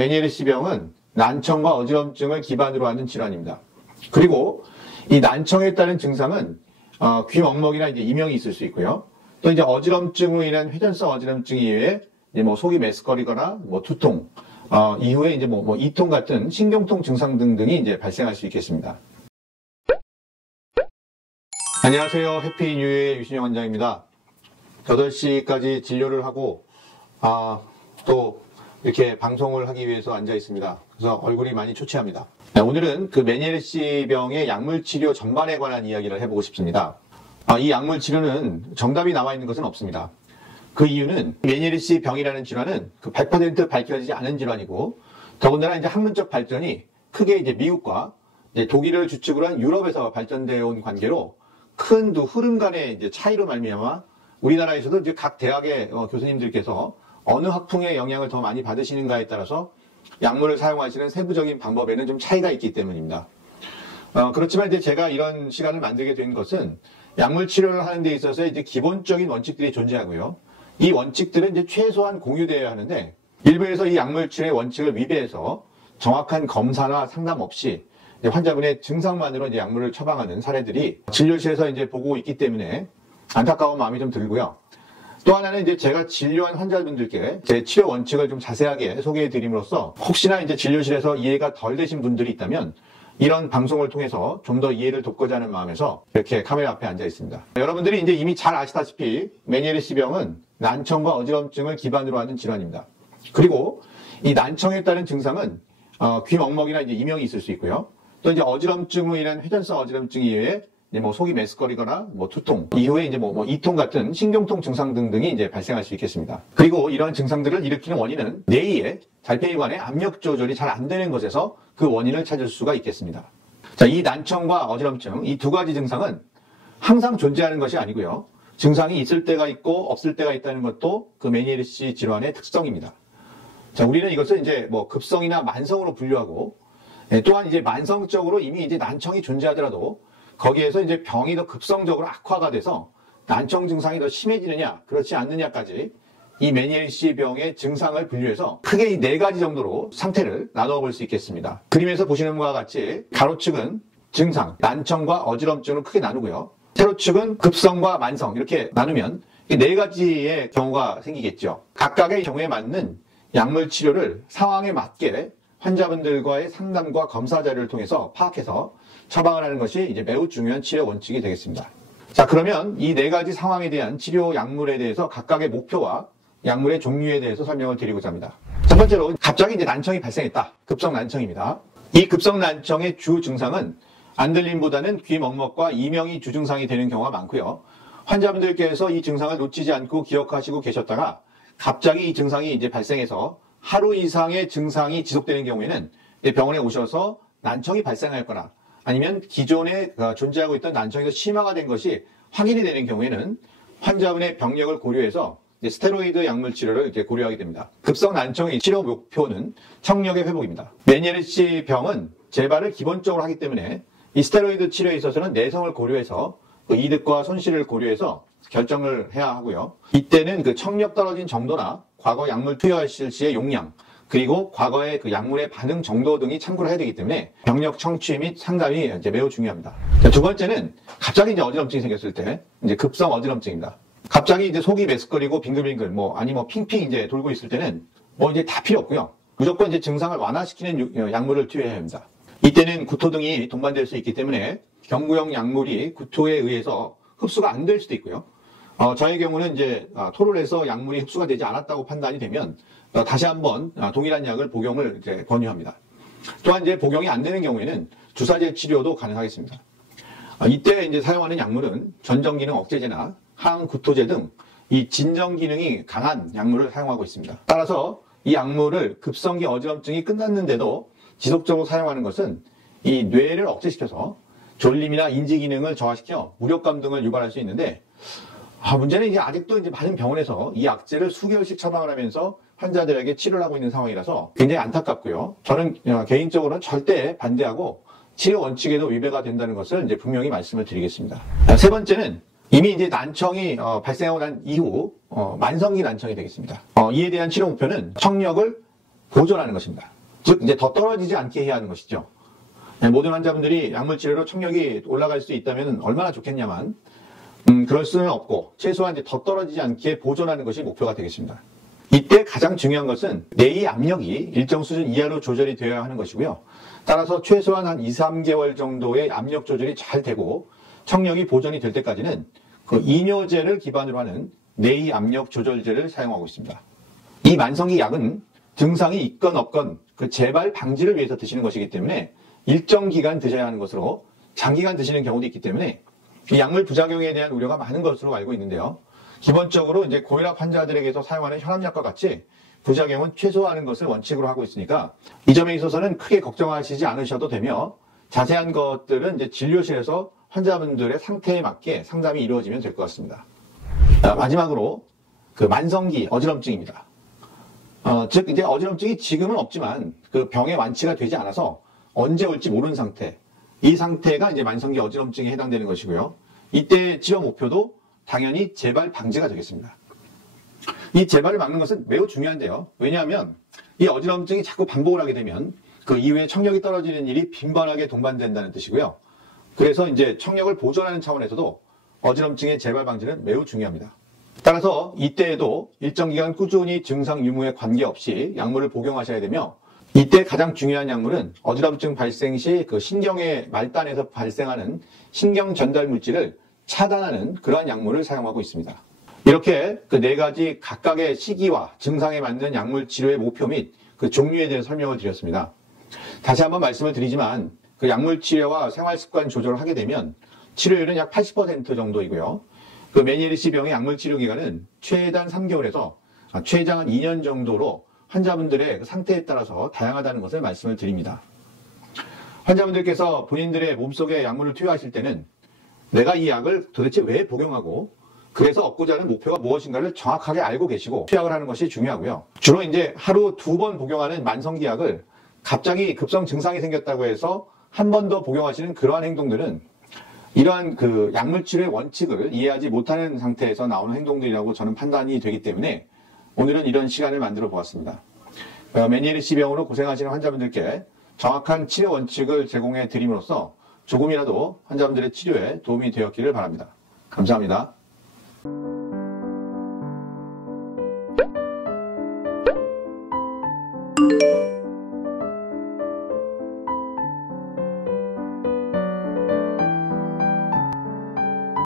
메니에르시 병은 난청과 어지럼증을 기반으로 하는 질환입니다. 그리고 이 난청에 따른 증상은 귀 먹먹이나 이제 이명이 있을 수 있고요. 또 이제 어지럼증으로 인한 회전성 어지럼증 이외에 이제 뭐 속이 메스꺼리거나 뭐 두통, 이후에 이제 뭐 이통 같은 신경통 증상 등등이 이제 발생할 수 있겠습니다. 안녕하세요. 해피뉴의 유신영 원장입니다. 8시까지 진료를 하고 또 이렇게 방송을 하기 위해서 앉아 있습니다. 그래서 얼굴이 많이 초췌합니다. 오늘은 그 메니에르시 병의 약물 치료 전반에 관한 이야기를 해보고 싶습니다. 이 약물 치료는 정답이 나와 있는 것은 없습니다. 그 이유는 메니에르시 병이라는 질환은 100% 밝혀지지 않은 질환이고, 더군다나 이제 학문적 발전이 크게 이제 미국과 이제 독일을 주축으로 한 유럽에서 발전되어 온 관계로 큰 두 흐름 간의 이제 차이로 말미암아 우리나라에서도 이제 각 대학의 교수님들께서 어느 학풍의 영향을 더 많이 받으시는가에 따라서 약물을 사용하시는 세부적인 방법에는 좀 차이가 있기 때문입니다. 그렇지만 이제 제가 이런 시간을 만들게 된 것은 약물 치료를 하는 데 있어서 이제 기본적인 원칙들이 존재하고요. 이 원칙들은 이제 최소한 공유되어야 하는데, 일부에서 이 약물 치료의 원칙을 위배해서 정확한 검사나 상담 없이 환자분의 증상만으로 이제 약물을 처방하는 사례들이 진료실에서 이제 보고 있기 때문에 안타까운 마음이 좀 들고요. 또 하나는 이제 제가 진료한 환자분들께 제 치료 원칙을 좀 자세하게 소개해 드림으로써 혹시나 이제 진료실에서 이해가 덜 되신 분들이 있다면 이런 방송을 통해서 좀 더 이해를 돕고자 하는 마음에서 이렇게 카메라 앞에 앉아 있습니다. 여러분들이 이제 이미 잘 아시다시피 메니에르시 병은 난청과 어지럼증을 기반으로 하는 질환입니다. 그리고 이 난청에 따른 증상은 귀 먹먹이나 이제 이명이 있을 수 있고요. 또 이제 어지럼증으로 인한 회전성 어지럼증 이외에 이제 뭐 속이 메스꺼리거나 뭐 두통, 이후에 이제 뭐 이통 같은 신경통 증상 등등이 이제 발생할 수 있겠습니다. 그리고 이러한 증상들을 일으키는 원인은 뇌의 달팽이관의 압력 조절이 잘 안 되는 것에서 그 원인을 찾을 수가 있겠습니다. 자, 이 난청과 어지럼증, 이 두 가지 증상은 항상 존재하는 것이 아니고요. 증상이 있을 때가 있고 없을 때가 있다는 것도 그 메니에르시 질환의 특성입니다. 자, 우리는 이것을 이제 뭐 급성이나 만성으로 분류하고, 또한 이제 만성적으로 이미 이제 난청이 존재하더라도 거기에서 이제 병이 더 급성적으로 악화가 돼서 난청 증상이 더 심해지느냐, 그렇지 않느냐까지 이 메니에르시 병의 증상을 분류해서 크게 이 4가지 정도로 상태를 나누어 볼 수 있겠습니다. 그림에서 보시는 것과 같이 가로축은 증상, 난청과 어지럼증을 크게 나누고요. 세로축은 급성과 만성 이렇게 나누면 이 4가지의 경우가 생기겠죠. 각각의 경우에 맞는 약물 치료를 상황에 맞게 환자분들과의 상담과 검사 자료를 통해서 파악해서 처방을 하는 것이 이제 매우 중요한 치료 원칙이 되겠습니다. 자, 그러면 이 4가지 상황에 대한 치료 약물에 대해서 각각의 목표와 약물의 종류에 대해서 설명을 드리고자 합니다. 첫 번째로 갑자기 이제 난청이 발생했다. 급성 난청입니다. 이 급성 난청의 주 증상은 안들림보다는 귀 먹먹과 이명이 주 증상이 되는 경우가 많고요. 환자분들께서 이 증상을 놓치지 않고 기억하시고 계셨다가 갑자기 이 증상이 이제 발생해서 하루 이상의 증상이 지속되는 경우에는 병원에 오셔서 난청이 발생하였거나 아니면 기존에 존재하고 있던 난청이 더 심화가 된 것이 확인이 되는 경우에는 환자분의 병력을 고려해서 스테로이드 약물 치료를 이제 고려하게 됩니다. 급성 난청의 치료 목표는 청력의 회복입니다. 메니에르시 병은 재발을 기본적으로 하기 때문에 이 스테로이드 치료에 있어서는 내성을 고려해서 그 이득과 손실을 고려해서 결정을 해야 하고요. 이때는 그 청력 떨어진 정도나 과거 약물 투여하실 시의 용량, 그리고 과거의 그 약물의 반응 정도 등이 참고를 해야 되기 때문에 병력 청취 및 상담이 이제 매우 중요합니다. 자, 두 번째는 갑자기 이제 어지럼증이 생겼을 때 이제 급성 어지럼증입니다. 갑자기 이제 속이 메스꺼리고 빙글빙글 핑핑 이제 돌고 있을 때는 이제 다 필요 없고요. 무조건 이제 증상을 완화시키는 약물을 투여해야 합니다. 이때는 구토 등이 동반될 수 있기 때문에 경구용 약물이 구토에 의해서 흡수가 안 될 수도 있고요. 저의 경우는 이제 토를 해서 약물이 흡수가 되지 않았다고 판단이 되면 다시 한번 동일한 약을 복용을 이제 권유합니다. 또한 이제 복용이 안 되는 경우에는 주사제 치료도 가능하겠습니다. 이때 이제 사용하는 약물은 전정기능 억제제나 항구토제 등 이 진정 기능이 강한 약물을 사용하고 있습니다. 따라서 이 약물을 급성기 어지럼증이 끝났는데도 지속적으로 사용하는 것은 이 뇌를 억제시켜서 졸림이나 인지 기능을 저하시켜 무력감 등을 유발할 수 있는데, 문제는 이제 아직도 이제 많은 병원에서 이 약제를 수개월씩 처방을 하면서 환자들에게 치료를 하고 있는 상황이라서 굉장히 안타깝고요. 저는 개인적으로는 절대 반대하고 치료 원칙에도 위배가 된다는 것을 이제 분명히 말씀을 드리겠습니다. 세 번째는 이미 이제 난청이 발생하고 난 이후 만성기 난청이 되겠습니다. 이에 대한 치료 목표는 청력을 보존하는 것입니다. 즉 이제 더 떨어지지 않게 해야 하는 것이죠. 모든 환자분들이 약물 치료로 청력이 올라갈 수 있다면 얼마나 좋겠냐만 그럴 수는 없고 최소한 이제 더 떨어지지 않게 보존하는 것이 목표가 되겠습니다. 이때 가장 중요한 것은 뇌의 압력이 일정 수준 이하로 조절이 되어야 하는 것이고요. 따라서 최소한 한 2, 3개월 정도의 압력 조절이 잘 되고 청력이 보존이 될 때까지는 그 이뇨제를 기반으로 하는 뇌의 압력 조절제를 사용하고 있습니다. 이 만성기 약은 증상이 있건 없건 그 재발 방지를 위해서 드시는 것이기 때문에 일정 기간 드셔야 하는 것으로 장기간 드시는 경우도 있기 때문에 이 약물 부작용에 대한 우려가 많은 것으로 알고 있는데요. 기본적으로 이제 고혈압 환자들에게서 사용하는 혈압약과 같이 부작용은 최소화하는 것을 원칙으로 하고 있으니까 이 점에 있어서는 크게 걱정하시지 않으셔도 되며 자세한 것들은 이제 진료실에서 환자분들의 상태에 맞게 상담이 이루어지면 될 것 같습니다. 마지막으로 그 만성기 어지럼증입니다. 즉 이제 어지럼증이 지금은 없지만 그 병의 완치가 되지 않아서 언제 올지 모르는 상태, 이 상태가 이제 만성기 어지럼증에 해당되는 것이고요. 이때 치료 목표도 당연히 재발 방지가 되겠습니다. 이 재발을 막는 것은 매우 중요한데요. 왜냐하면 이 어지럼증이 자꾸 반복을 하게 되면 그 이후에 청력이 떨어지는 일이 빈번하게 동반된다는 뜻이고요. 그래서 이제 청력을 보존하는 차원에서도 어지럼증의 재발 방지는 매우 중요합니다. 따라서 이때에도 일정 기간 꾸준히 증상 유무에 관계없이 약물을 복용하셔야 되며 이때 가장 중요한 약물은 어지럼증 발생 시 그 신경의 말단에서 발생하는 신경 전달 물질을 차단하는 그러한 약물을 사용하고 있습니다. 이렇게 그 네 가지 각각의 시기와 증상에 맞는 약물 치료의 목표 및 그 종류에 대해 설명을 드렸습니다. 다시 한번 말씀을 드리지만 그 약물 치료와 생활 습관 조절을 하게 되면 치료율은 약 80% 정도이고요. 그 메니에르시 병의 약물 치료 기간은 최단 3개월에서 최장은 2년 정도로 환자분들의 상태에 따라서 다양하다는 것을 말씀을 드립니다. 환자분들께서 본인들의 몸속에 약물을 투여하실 때는 내가 이 약을 도대체 왜 복용하고 그래서 얻고자 하는 목표가 무엇인가를 정확하게 알고 계시고 투약을 하는 것이 중요하고요. 주로 이제 하루 2번 복용하는 만성기 약을 갑자기 급성 증상이 생겼다고 해서 한 번 더 복용하시는 그러한 행동들은 이러한 그 약물 치료의 원칙을 이해하지 못하는 상태에서 나오는 행동들이라고 저는 판단이 되기 때문에 오늘은 이런 시간을 만들어 보았습니다. 메니에르시 병으로 고생하시는 환자분들께 정확한 치료 원칙을 제공해 드림으로써 조금이라도 환자분들의 치료에 도움이 되었기를 바랍니다. 감사합니다.